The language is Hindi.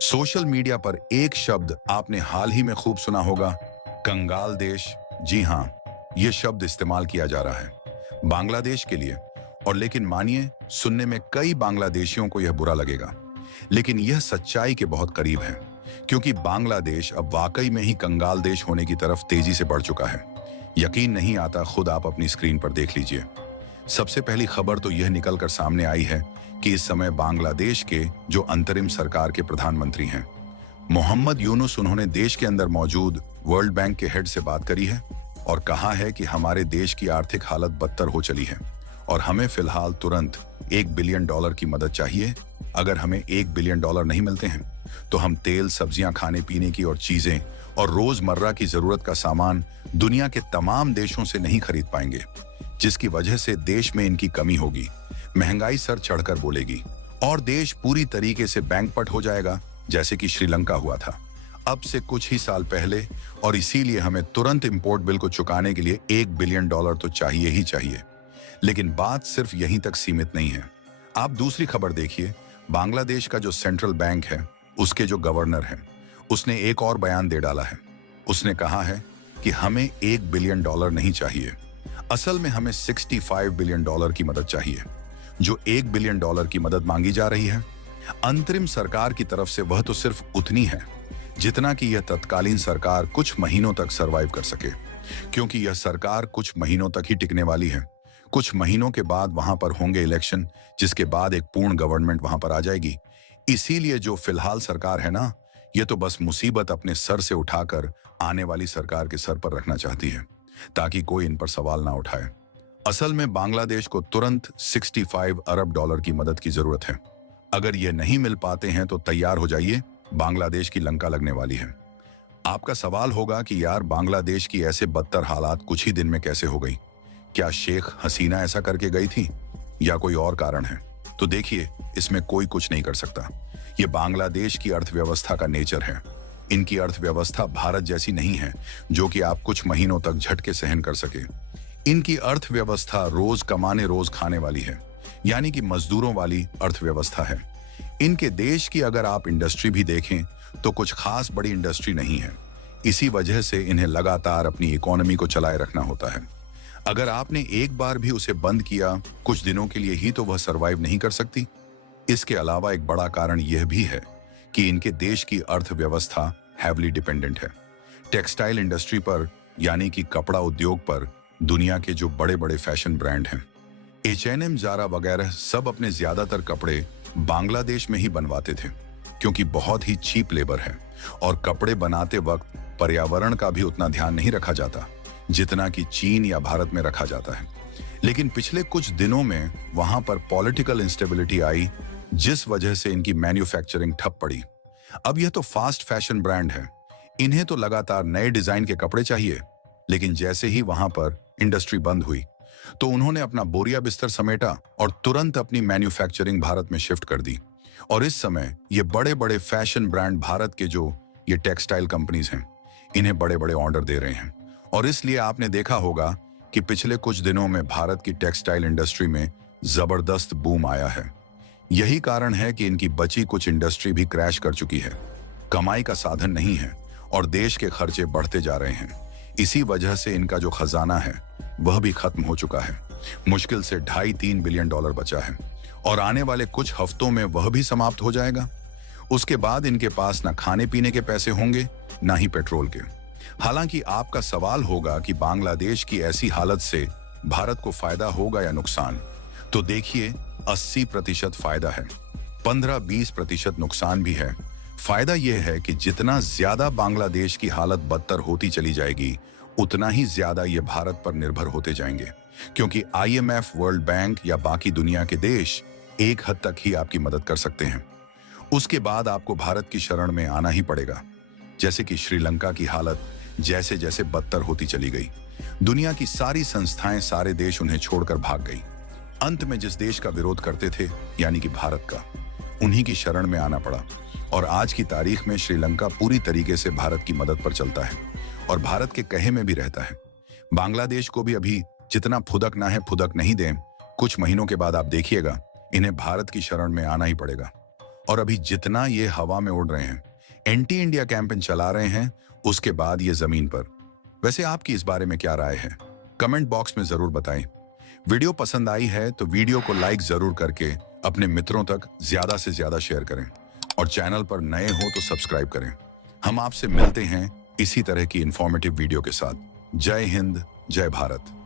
सोशल मीडिया पर एक शब्द आपने हाल ही में खूब सुना होगा, कंगाल देश। जी हाँ, ये शब्द इस्तेमाल किया जा रहा है बांग्लादेश के लिए। और लेकिन मानिए, सुनने में कई बांग्लादेशियों को यह बुरा लगेगा, लेकिन यह सच्चाई के बहुत करीब है, क्योंकि बांग्लादेश अब वाकई में ही कंगाल देश होने की तरफ तेजी से बढ़ चुका है। यकीन नहीं आता, खुद आप अपनी स्क्रीन पर देख लीजिए। सबसे पहली खबर तो यह निकलकर सामने आई है कि इस समय बांग्लादेश के जो अंतरिम सरकार के प्रधानमंत्री हैं, मोहम्मद यूनुस, उन्होंने देश के अंदर मौजूद वर्ल्ड बैंक के हेड से बात करी है और कहा है कि हमारे देश की आर्थिक हालत बदतर हो चली है और हमें फिलहाल तुरंत $1 बिलियन की मदद चाहिए। अगर हमें $1 बिलियन नहीं मिलते हैं तो हम तेल, सब्जियां, खाने पीने की और चीजें और रोजमर्रा की जरूरत का सामान दुनिया के तमाम देशों से नहीं खरीद पाएंगे, जिसकी वजह से देश में इनकी कमी होगी, महंगाई सर चढ़कर बोलेगी और देश पूरी तरीके से बैंकपट हो जाएगा, जैसे कि श्रीलंका हुआ था अब से कुछ ही साल पहले। और इसीलिए हमें तुरंत इंपोर्ट बिल को चुकाने के लिए $1 बिलियन तो चाहिए ही चाहिए। लेकिन बात सिर्फ यहीं तक सीमित नहीं है। आप दूसरी खबर देखिए। बांग्लादेश का जो सेंट्रल बैंक है, उसके जो गवर्नर हैं, उसने एक और बयान दे डाला है। उसने कहा है कि हमें $1 बिलियन नहीं चाहिए, असल में हमें $65 बिलियन की मदद चाहिए। जो $1 बिलियन की मदद मांगी जा रही है अंतरिम सरकार की तरफ से, वह तो सिर्फ उतनी है जितना कि यह तत्कालीन सरकार कुछ महीनों तक सरवाइव कर सके, क्योंकि यह सरकार कुछ महीनों तक ही टिकने वाली है। कुछ महीनों के बाद वहां पर होंगे इलेक्शन, जिसके बाद एक पूर्ण गवर्नमेंट वहां पर आ जाएगी। इसीलिए जो फिलहाल सरकार है ना, यह तो बस मुसीबत अपने सर से उठाकर आने वाली सरकार के सर पर रखना चाहती है, ताकि कोई इन पर सवाल ना उठाए। असल में बांग्लादेश को तुरंत $65 अरब की मदद की जरूरत है। अगर ये नहीं मिल पाते हैं तो तैयार हो जाइए, बांग्लादेश की लंका लगने वाली है। आपका सवाल होगा कि यार, बांग्लादेश की ऐसे बदतर हालात कुछ ही दिन में कैसे हो गई? क्या शेख हसीना ऐसा करके गई थी या कोई और कारण है? तो देखिए, इसमें कोई कुछ नहीं कर सकता। ये बांग्लादेश की अर्थव्यवस्था का नेचर है। इनकी अर्थव्यवस्था भारत जैसी नहीं है, जो कि आप कुछ महीनों तक झटके सहन कर सके। इनकी अर्थव्यवस्था रोज कमाने रोज खाने वाली है, यानी कि मजदूरों वाली अर्थव्यवस्था है। इनके देश की अगर आप इंडस्ट्री भी देखें तो कुछ खास बड़ी इंडस्ट्री नहीं है। इसी वजह से इन्हें लगातार अपनी इकोनॉमी को चलाए रखना होता है। अगर आपने एक बार भी उसे बंद किया कुछ दिनों के लिए ही, तो वह सरवाइव नहीं कर सकती। इसके अलावा एक बड़ा कारण यह भी है कि इनके देश की अर्थव्यवस्था हैवली डिपेंडेंट है टेक्सटाइल इंडस्ट्री पर, यानी कि कपड़ा उद्योग पर। दुनिया के जो बड़े बड़े फैशन ब्रांड हैं, H&M, ज़ारा वगैरह, सब अपने ज्यादातर कपड़े बांग्लादेश में ही बनवाते थे, क्योंकि बहुत ही चीप लेबर है और कपड़े बनाते वक्त पर्यावरण का भी उतना ध्यान नहीं रखा जाता जितना कि चीन या भारत में रखा जाता है। लेकिन पिछले कुछ दिनों में वहां पर पॉलिटिकल इंस्टेबिलिटी आई, जिस वजह से इनकी मैन्युफैक्चरिंग ठप पड़ी। अब यह तो फास्ट फैशन ब्रांड है, इन्हें तो लगातार नए डिजाइन के कपड़े चाहिए। लेकिन जैसे ही वहां पर इंडस्ट्री बंद हुई तो उन्होंने अपना बोरिया बिस्तर समेटा और तुरंत अपनी मैन्युफैक्चरिंग भारत में शिफ्ट कर दी। और इस समय ये बड़े बड़े फैशन ब्रांड, भारत के जो ये टेक्सटाइल कंपनीज हैं, इन्हें बड़े बड़े ऑर्डर दे रहे हैं। और इसलिए आपने देखा होगा कि पिछले कुछ दिनों में भारत की टेक्सटाइल इंडस्ट्री में जबरदस्त बूम आया है। यही कारण है कि इनकी बची कुछ इंडस्ट्री भी क्रैश कर चुकी है। कमाई का साधन नहीं है और देश के खर्चे बढ़ते जा रहे हैं। इसी वजह से इनका जो खजाना है वह भी खत्म हो चुका है। मुश्किल से $2.5-3 बिलियन बचा है और आने वाले कुछ हफ्तों में वह भी समाप्त हो जाएगा। उसके बाद इनके पास ना खाने पीने के पैसे होंगे, ना ही पेट्रोल के। हालांकि आपका सवाल होगा कि बांग्लादेश की ऐसी हालत से भारत को फायदा होगा या नुकसान? तो देखिए, 80% फायदा है, 15-20% नुकसान भी है। फायदा यह है कि जितना ज्यादा बांग्लादेश की हालत बदतर होती चली जाएगी, उतना ही ज्यादा ये भारत पर निर्भर होते जाएंगे, क्योंकि IMF, वर्ल्ड बैंक या बाकी दुनिया के देश एक हद तक ही आपकी मदद कर सकते हैं। उसके बाद आपको भारत की शरण में आना ही पड़ेगा। जैसे कि श्रीलंका की हालत जैसे जैसे बदतर होती चली गई, दुनिया की सारी संस्थाएं, सारे देश उन्हें छोड़कर भाग गई। अंत में जिस देश का विरोध करते थे, यानी कि भारत का, उन्हीं की शरण में आना पड़ा। और आज की तारीख में श्रीलंका पूरी तरीके से भारत की मदद पर चलता है और भारत के कहे में भी रहता है। बांग्लादेश को भी अभी जितना फुदकना है फुदक नहीं दें, कुछ महीनों के बाद आप देखिएगा इन्हें भारत की शरण में आना ही पड़ेगा। और अभी जितना ये हवा में उड़ रहे हैं, एंटी इंडिया कैंपेन चला रहे हैं, उसके बाद ये जमीन पर। वैसे आपकी इस बारे में क्या राय है? कमेंट बॉक्स में जरूर बताएं। वीडियो पसंद आई है तो वीडियो को लाइक जरूर करके अपने मित्रों तक ज्यादा से ज्यादा शेयर करें और चैनल पर नए हो तो सब्सक्राइब करें। हम आपसे मिलते हैं इसी तरह की इंफॉर्मेटिव वीडियो के साथ। जय हिंद, जय भारत।